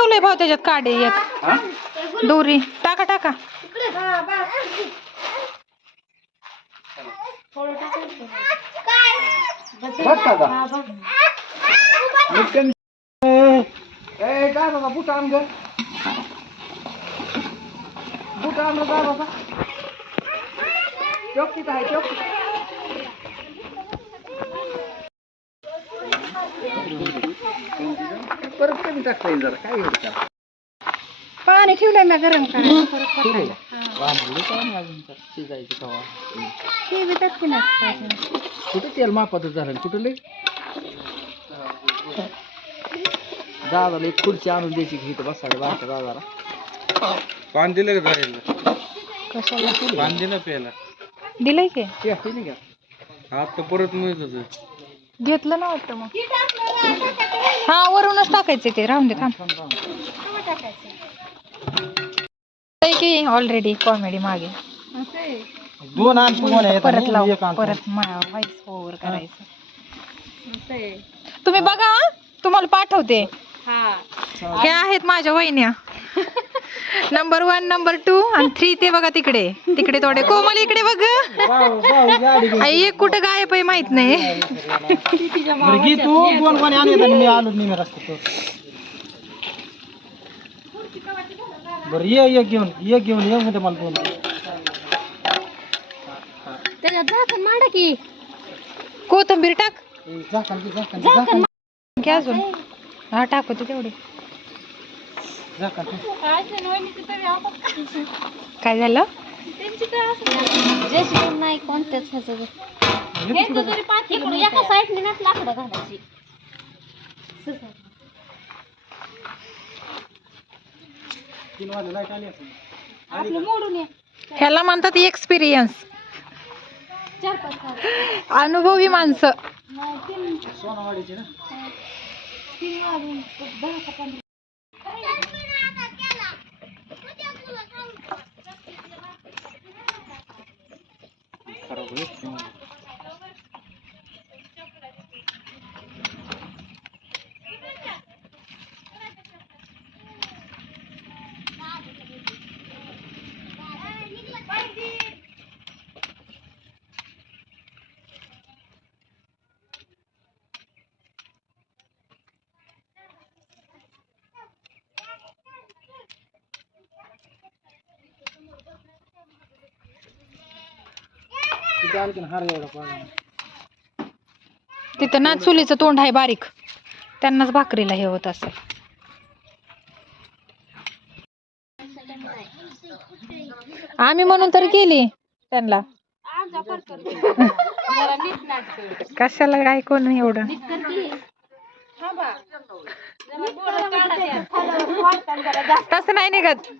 ठेवलंय भाऊ त्याच्यात काढे एक दोरी टाका टाका. बुट आण ग बुट आण जा बाबा चौकीत आहे चौकीत परत कमी टाकता येईल जरा काय एवढं पाणी ठेवलंय ना गरम करायला परत शिजायचं कवा ते बी टाकते ना कुठे तेल मापातच झालं कुठं लय दादाला एक खुर्ची आणून द्यायची घेत बसायला बारका दादाला पान दिलं का जायला कशाला पान दिलं प्यायला दिलंय की नाही का आता परत मिळत होतं घेतलं ना वाटतं मग हा वरूनच टाकायचं ते राहून दे थांब की ऑलरेडी कॉमेडी मागे दोन आणतो परत लाव परत व्हॉइस ओव्हर करायचं तुम्ही बघा तुम्हाला पाठवते हे आहेत माझ्या वहिन्या नंबर 1 नंबर 2 आणि 3 ते बघा तिकडे तिकडे थोडे कोमल इकडे बघ आई एक कुठं गायब आहे माहित नाही बरं ये घेऊन ये म्हणते मला दोन त्याच्यात झाकण मांडा की कोथिंबीर टाक झाकण की अजून हा टाकतो तेवढे काय झालं नाही कोणत्याच एका साईडने लाकडं घालायची ह्याला म्हणतात एक्सपिरियन्स अनुभवी माणसं सोनावाडीची ना तिथं ना चुलीचं तोंड आहे बारीक त्यांनाच भाकरीला हे होत असेल आम्ही म्हणून तर केली त्यांना कशाला काय कोण एवढं तसं नाही निघत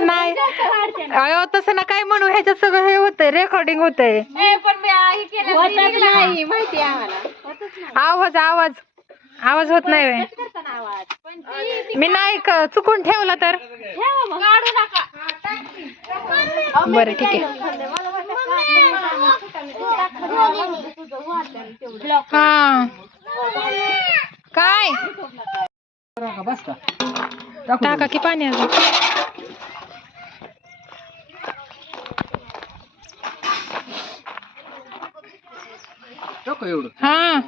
नाही अयो तसं ना काय म्हणू ह्याच्यात सगळं हे होतंय रेकॉर्डिंग होतंय आवाज आवाज आवाज होत नाही मी नाही चुकून ठेवला तर बरं ठीक आहे हा काय टाका की पाणी अजून हा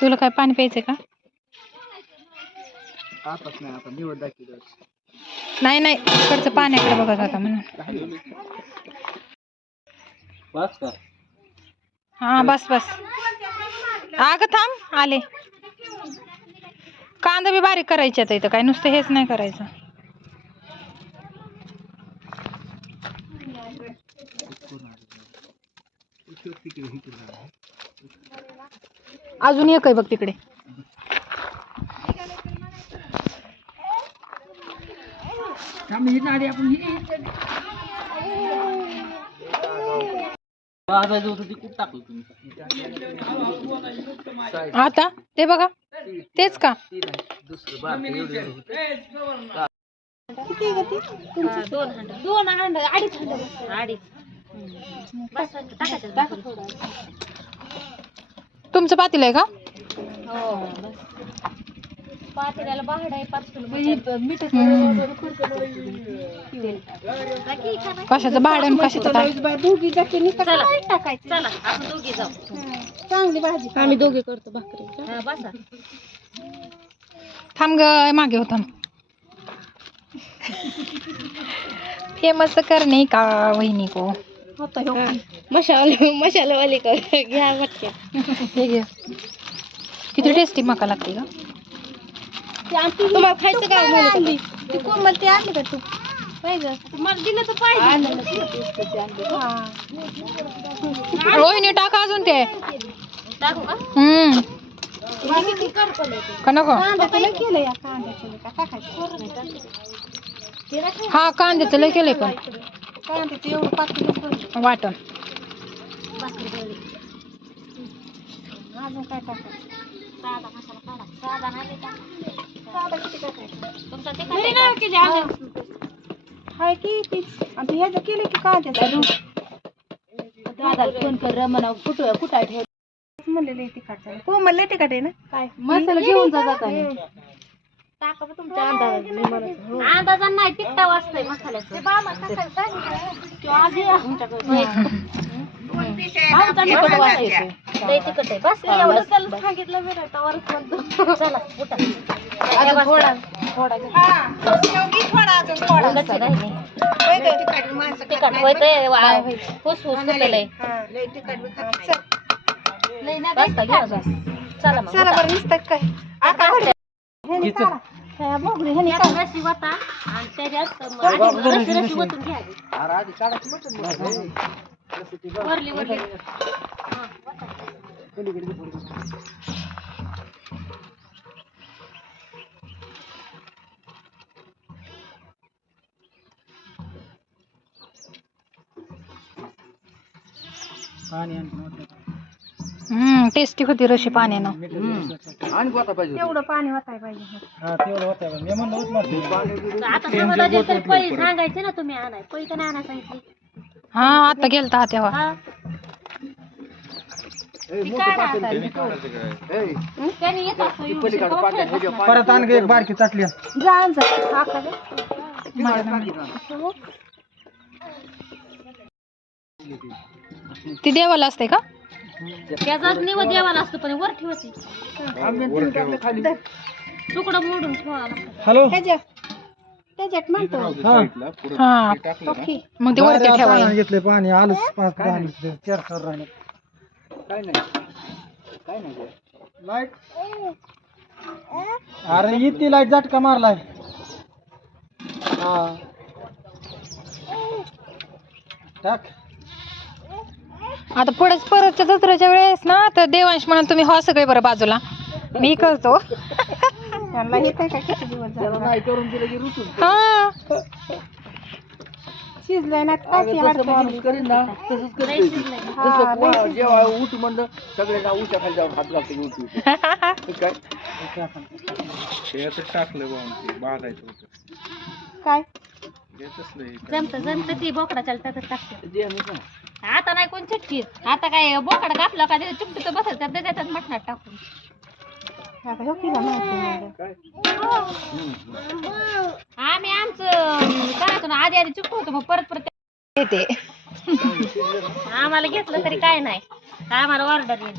तुला काय पाणी प्यायचंय का नाही नाही इकडचं पाण्याकडे बघत होता म्हणून हा बस बस अगं थांब आले कांदा बी बारीक करायचे आता इथं काय नुसतं हेच नाही करायचं अजून एक आहे बघ तिकडे आता ते बघा तेच का किती ग ती? दोन हंड अडीच अडीच बस टाकायचं टाका थोडं. तुमचं पातील आहे का? हो बस पातेल्याला भाड आहे 5 किलो मीठ कशाचं भाडं आणि कशाचं काय? दोघी जाते चला टाकायचं. चला आपण दोघी जाऊ. चांगली भाजी आम्ही दोघे करतो भाकरी. हा बसा थांब ग मागे होता फेमस करणे का वहिनी को मशालावाली कर घ्या वाटते. हे घे. किती टेस्टी मका लागते का? तुम्हाला खायचं का म्हणली ती कोमल ते आणली का तू पाहिजे मला दिलं तर पाहिजे. वहिनी टाका अजून ते. टाकू का? का नको? कांद्याचं लय केलं या कांद्याचं का टाकायचं हा कांद्याचं लय केलंय पण कांद्याचं एवढं पातळ वाटण. अजून काय टाकायचं साधा मसाला काढा. साधा नाही टाकायचा. साधं किती टाकायचं तुमचा ते काय केले आम्ही हाय की तीच आणि ह्याचं केलं की कांद्याचं दादा फोन कर म्हणा कुठं ठेव म्हणलेलं तिखट कोमल लय तिखट आहे ना काय मसाला घेऊन जा जाताना टाका बा तुमच्या अंदाजान नाही तिखटा वाजतंय मसाल्याचं लय तिखट आहे बस एवढं त्याला सांगितलं मी नाही तवरच म्हणतो चला उठा तिखट होतंय फुसफुस केलंय बस का घेऊन जा चला मग चला बरं नुसतं काय आता ह्यानी काढा. ह्या बघू ह्यानी काढा. रशी वाटा आणि त्याच्यात रशी वतून घ्यावी वरली वरली टेस्टी होती रशी पाण्यानं. आणि गोता पाहिजे तेवढं पाणी वाटाय पाहिजे आता समजा जे तर पै सांगायचे ना तुम्ही आणाय पै तर नाही आणा सांगितली हा आता गेलता तेव्हा. हा ती काढा आता. त्याने येत असं एवढी. परत आणखी एक बारकी चाटली जाण जा आका ती देवाला असते का? त्याचाच निवड द्यावा असतो पण वर ठेवते तुकडं मोडून ठेवावं लागतं. हॅलो त्याच्यात म्हणतो हा ओके मग ते वरती ठेवायला. घेतले पाणी आलंच 5-10 मिनिट 4 राहिले काय नाही लाईट अरे इतकी लाईट झटका मारलाय. हा टाक आता पुढे परतच्या जत्रेच्या वेळेस ना तर देवांश म्हणून तुम्ही हो सगळे बरं बाजूला मी करतो. त्यांना येत आहे का किती दिवस झाले नाही करून दिलं की रुसून हा शिजलंय ना काय माणूस करीन ना तसंच करते. जेव्हा उठ म्हणलं सगळे उठ्या खाली जाऊन हात घालते उठ काय टाकलं बांधायचं होतं काय जमत ती बोकडा चालतात टाकते. आता नाही कोण चटकी आता काय बोकडा कापला का चुकटून बसत त्याच्यात मटणात टाकून आता हो की आम्ही आमचं करायचो ना आधी चुकतो होतो मग परत येते. आम्हाला घेतलं तरी काय नाही आम्हाला ऑर्डर येईल.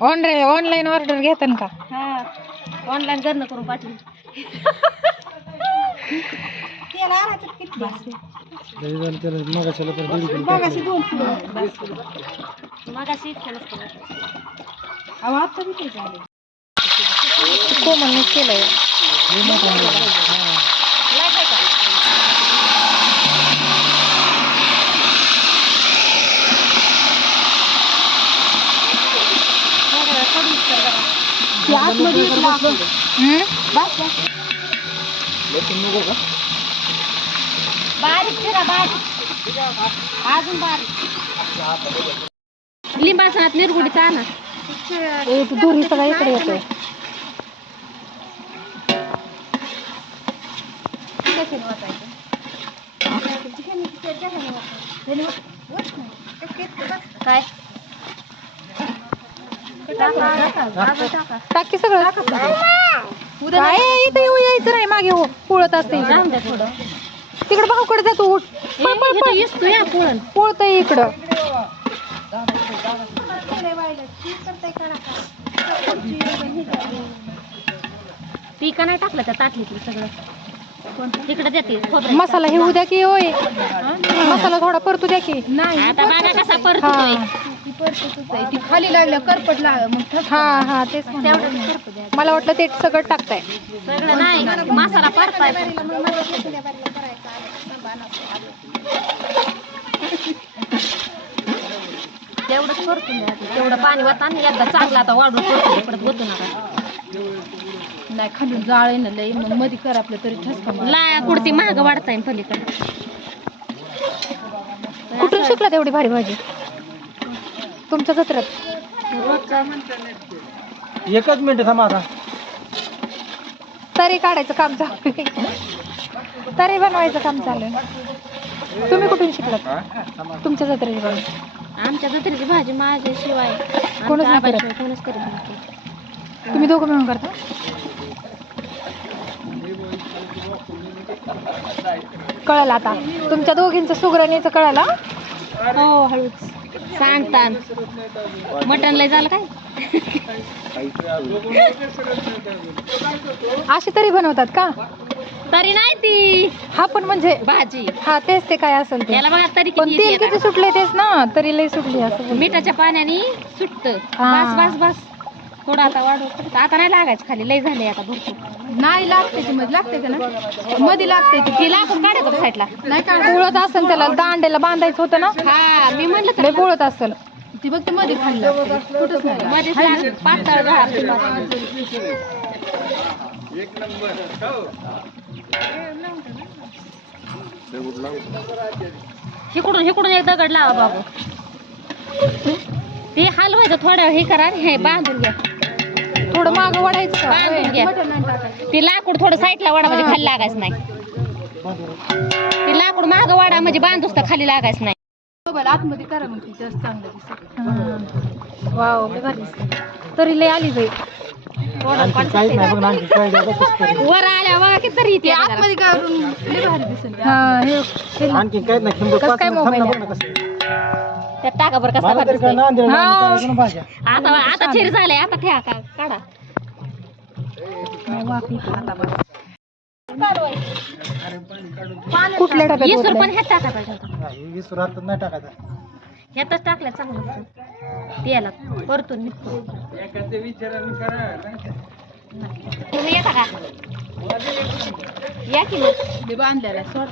ऑनलाईन ऑर्डर घेतात का? हा ऑनलाईन करणं करून पाठवून मगाशी 2 किलो मगाशी आता किती झाले कोमलने केलंय. बारीक फिरा बारीक अजून बारीक लिंबाचा हात निरगुडीचा आणा. धुरी सगळ्या इकडे येतोय. कशाने वाटायचं काय टाकी सगळं काय इथे येऊ यायचं नाही मागे हो पोळत असते थोडं तिकडे भाऊकडे जातो उठ पोळतय इकडं ती का नाही टाकलं त्या ताटलीतलं सगळं तिकडे देते मसाला हे उद्या की होय मसाला थोडा परतू द्या की नाही आता बघा कसा परतोय ती परतूच आहे ती खाली लागल्या करपट लाग मग हा हा तेच म्हणलं. मला वाटलं ते सगळं टाकताय सगळं नाही मसाला परताय तेवढंच परतून द्या तेवढं पाणी वाटा आणि एकदा चांगला आता वाढून परतून परत गोतू नका नाही खालून जाळ आहे ना लई मग मध्ये कर आपलं तरी ठसका लाया कुडती महाग वाढताय पलीकडे कुठून शिकला तेवढी भारी भाजी तुमच्या जत्रेत एकच मिनिट थांबा आता तरी काढायचं काम चालू आहे. तरी बनवायचं काम चालू आहे. तुम्ही कुठून शिकलात तुमच्या जत्रेची भाजी आमच्या जत्रेची भाजी माझ्याशिवाय कोणच नाही करत. आबाशिवाय कोणच करीत नाही तुम्ही दोघं मिळून करता कळलं आता तुमच्या दोघींचं सुगरणीचं कळलं हो हळूच सांगता मटण लय झालं काय अशी तरी बनवतात का तरी नाही ती हा पण म्हणजे भाजी हा तेच ते काय असेल ते त्याला बघा तरी पण किती तेल येते किती सुटले तेच ना तरी लय सुटली असं बोलते. मिठाच्या पाण्याने सुटत हा. बस बस बस थोडं आता वाढवत आता नाही लागायचं खाली लय झाले आता भरपूर नाही लागते ती मध्ये लागते का ना मध्ये लागते ती लाकूड काढायचं साईडला नाही का पोळत असेल त्याला दांड्याला बांधायचं होतं ना हा मी म्हणलं लय पोळत असेल ती बघ ते मध्ये खाली कुठंच नाही मध्ये पातळ हिकडून हिकडून एक दगड लावा बाबू ते हलवायचं थोडं हे करा हे बांधून घ्या थोडं मागं वाढायचं का बांधून घ्या ते लाकूड थोडं साईडला वाडा म्हणजे खाली लागायचं नाही ते लाकूड मागं वाडा म्हणजे बांधूस तर खाली लागायचं नाही आतमध्ये करा मग ती जास्त चांगलं दिसत वाव लय भारी तरी लय आली बाई वर आल्या बघा किती तरी येते आतमध्ये करून लय भारी दिसेल हा हे आणखी काय नाही कसं काय मोबाईल त्यात टाका बरं कसा भारी दिसतंय. भाज्या आता आता चिर झाले आता ठेवा काढा कुठल्या डब्यात येसूर ओतलंय? पण ह्यात टाका पाहिजे होता. वीस राहतात नाही टाकायचा ह्यातच टाकलं चांगलं तेला परतून निघतो तुम्ही येता का या की मग मी बांधलेला सोड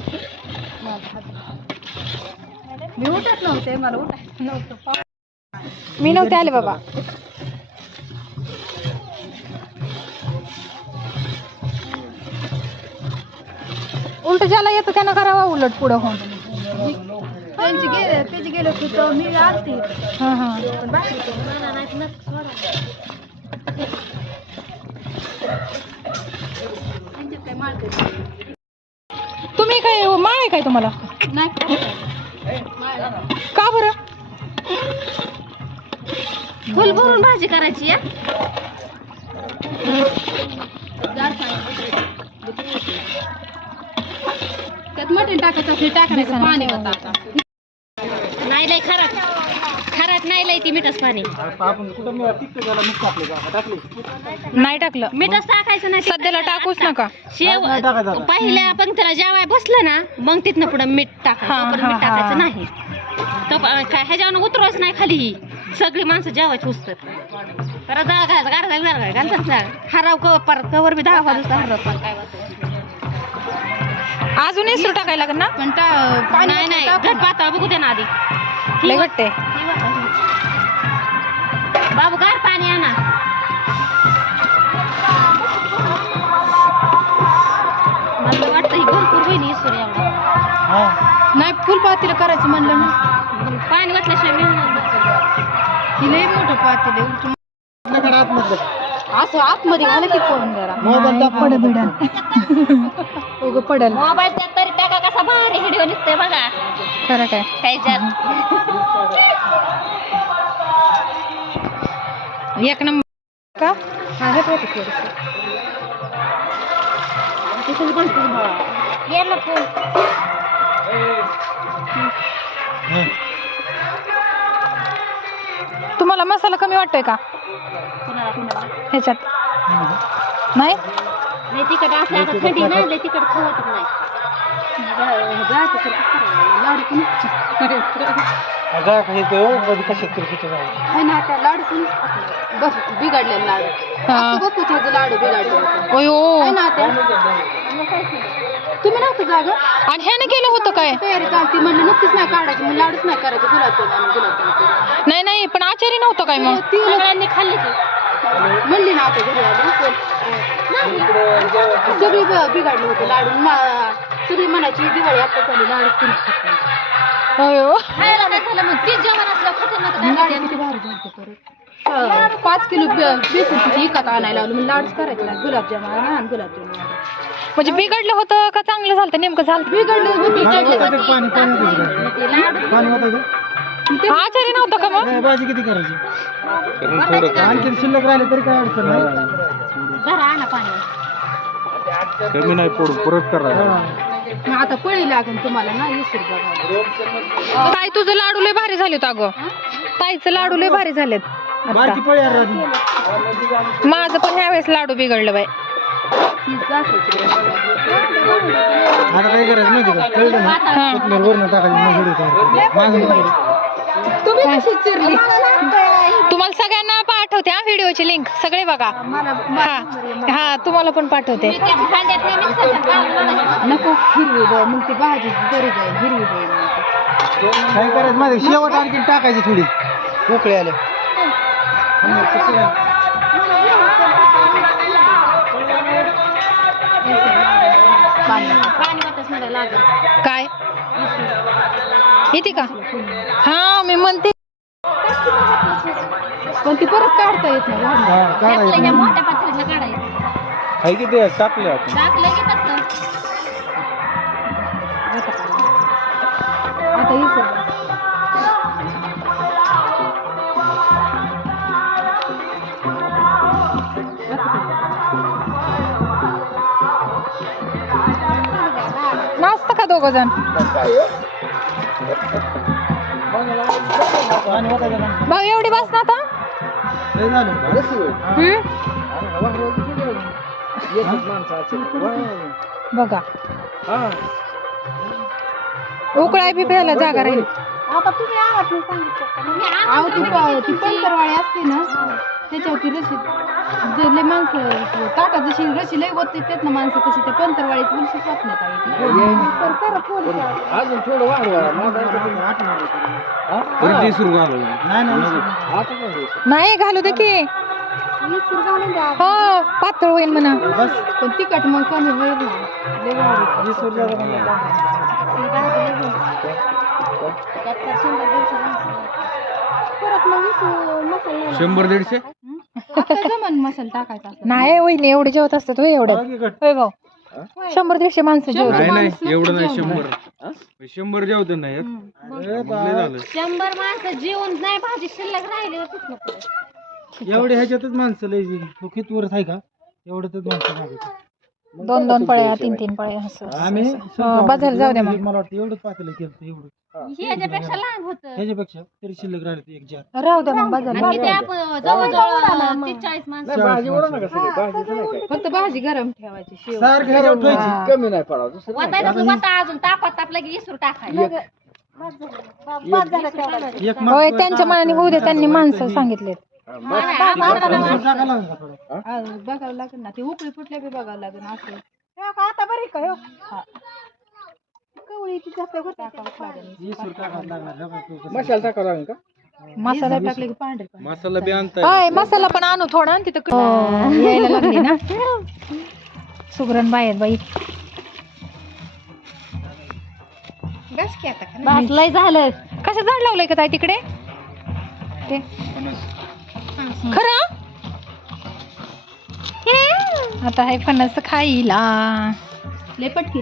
मी उठत नव्हते मला उठायचं नव्हतं मी नव्हते आले बाबा उलट ज्याला येतं त्यानं करावा उलट पुढं होऊन त्याची गेले होतं मी आलते हा हा पण बाकी मला नाही तुम्ही काय माळ आहे काय तुम्हाला का बरं फुल भरून भाजी करायची त्यात मटण टाकायचं टाकायचं पाणी होतं आता नाही नाही खराट नाही लय ती मिठच पाणी आपण कुठं तिकडे गेला मीठ टाकले नाही टाकलं मिठच टाकायचं नाही सध्याला टाकूच नका शेव पहिल्या पंक्तीला जेवाय बसलं ना मग तिथनं पुढे मीठ टाकायचं मीठ टाकायचं नाही तर ह्याच्यावर उतरवायच नाही खाली सगळी माणसं जेवायची उचतात परत जाळ घालायचं हराव परत कवर बी 10 वाजता हरवत काय अजून इसरू टाकायला लागेल ना पण नाही नाही घट पातळ बघू दे ना आधी लय घट्टे बाबू गार पाणी आणा मला वाटतं ही भरपूर होईल इसरू एवढा नाही फुल पातेलं करायचं म्हणलं ना पाणी वाटल्याशिवाय मी लय मोठं पातेलं असं आतमध्ये घालं की फोन जरा पड उगं पडल मोबाईल त्यात तरी टाका कसा भारी व्हिडिओ निघतोय बघा खरं काय त्याच्यात. एक नंबर का गेलं फोन. तुम्हाला मसाला कमी वाटतोय का कुणाला ह्याच्यात नाही लय तिखट असलं आता थंडी ना लय तिखट खाऊ वाटत नाही. कशात तरी किती जाऊ लाडू पण बिघडलेला लाडू हा. बप्पूचे लाडू बिघडले ओयो ना त्या तुम्ही नव्हतं जागा आणि ह्याने केलं होतं काय तयारी चालती म्हणलं नुकतीच नाही काढायची मग लाडूच नाही करायचे गुलाबजाम आणि गुलाबजाम नाही नाही पण आचारी नव्हतं काय मग ती सगळ्यांनी खाल्ली ती. म्हणली ना आता घरी आली सगळी बिघडले होते लाडू सगळी म्हणायची दिवाळी आता झाली लाडू कोणी खात नाही. अयो खायला काय झालं मग तीच जेवण असलं खाते ना तर काय लाडू किती भारी झालते परत 5 किलो बेसन विकत आणायला लावलं मग लाडूच करायचे नाही गुलाबजाम आणा आणि गुलाबजाम आणा. म्हणजे बिघडलं होतं का चांगलं झालं नेमकं झालं बिघडले होते आचारी नव्हतं का मग भाजी किती करायची आणखी शिल्लक राहिले तरी काय अडचण नाही घरा आणा पाणी. कमी नाही पडू परत करायचं मग आता पळी लागेल तुम्हाला ना 20 रुपये ताई तुझं लाडू लय भारी झालेत अगं ताईचं लाडू लय भारी झालेत बारकी पळी आहे राजू. माझं पण ह्या वेळेस लाडू बिघडलं बाई आता काय करायचं माहिती का कळलं ना हा. वरून टाकायचं मग व्हिडिओ करायचा. माझं नाही. तुम्ही कशी चिरली तुम्हाला सगळ्यांना पाठवते हा व्हिडिओची लिंक सगळे बघा हा हा तुम्हाला पण पाठवते त्या भांड्यात नाही मिक्सरला काढून नको हिरवी जाय मग ती भाजी बरी जाईल हिरवी जाईल काय करायचं माहिती का? शेवट आणखी टाकायची थोडी उकळी आल्या पाणी पाणी वाटच मला लागेल. काय येते का हा मी म्हणते पण ती परत काढता येत नाही भांडी. त्यातलं या मोठ्या पातेल्यातलं काढायचं. आहे की ते टाकले आपण टाकलं की तसं आता ही सर नाचतं का दोघं जण पाणी वाटायचं ना. भाऊ एवढी बस ना आता लय झालं. बघा उकळाय बिकळायला जागा राहील अहो ती पंतरवाळी असते ना त्याच्यावरती रशी लय माणसं ताटा जशी रशी लय होते तेच ना माणसं तशी त्या पंतरवाळीत रशी वाचण्यात अजून थोडं वाढवा नाही नाही घालू दे की हो पातळ होईल म्हणा बस पण तिखट मग कमी होईल ना लय वाढ 20 रुपये परत मग मसाला 100-150 जमन मसाला टाकायचा असं नाही होई नाही एवढे जेवत असतात होय एवढं होय भाऊ 100-150 माणसं जेवतात नाही एवढं नाही 100 जेवत नाही झालं 100 माणसं जेवण नाही भाजी शिल्लक राहिली होतीच नको. एवढे ह्याच्यातच माणसं लय किती वर्ष आहे का एवढ्यातच माणसं मागायची. 2-2 पळ्या 3-3 पळ्या असं आम्ही बाजार जाऊ दे मग मला वाटतं एवढंच पातेलं केलं एवढं ह्याच्यापेक्षा लहान होतं. ह्याच्यापेक्षा तरी शिल्लक राहिले ते एक जार राहू दे मग बाजार आणि किती आपण जवळजवळ 30-40 माणसं. फक्त भाजी गरम ठेवायची शेव सारखं ह्याच्यावर ठेवायची. कमी नाही पडावं दुसरं वतायचं तू वता अजून तापात तापलं की इसरू टाकायचं. एक होय त्यांच्या मनाने होऊ दे त्यांनी माणसं सांगितलेत जागा लागेल का थोडं? बघावं लागेल ना ती उकळी फुटल्या बी बघावं लागेल असं आता बरी का कवळी ती जास्त टाकावंच लागेल 20 रुपये टाकावं लागणार. हे बघ, तू मसाला टाकावं लागेल का मसाला टाकले की पांढरे मसाला बी आणताय होय मसाला पण आणू थोडा आणि तिथं यायला लागली ना सुगरण बाई आहेत बाई बस लय झालं. कसं झाड लावलंय का ताई तिकडे ते खरं आता हे फणस खायला. लय पटकी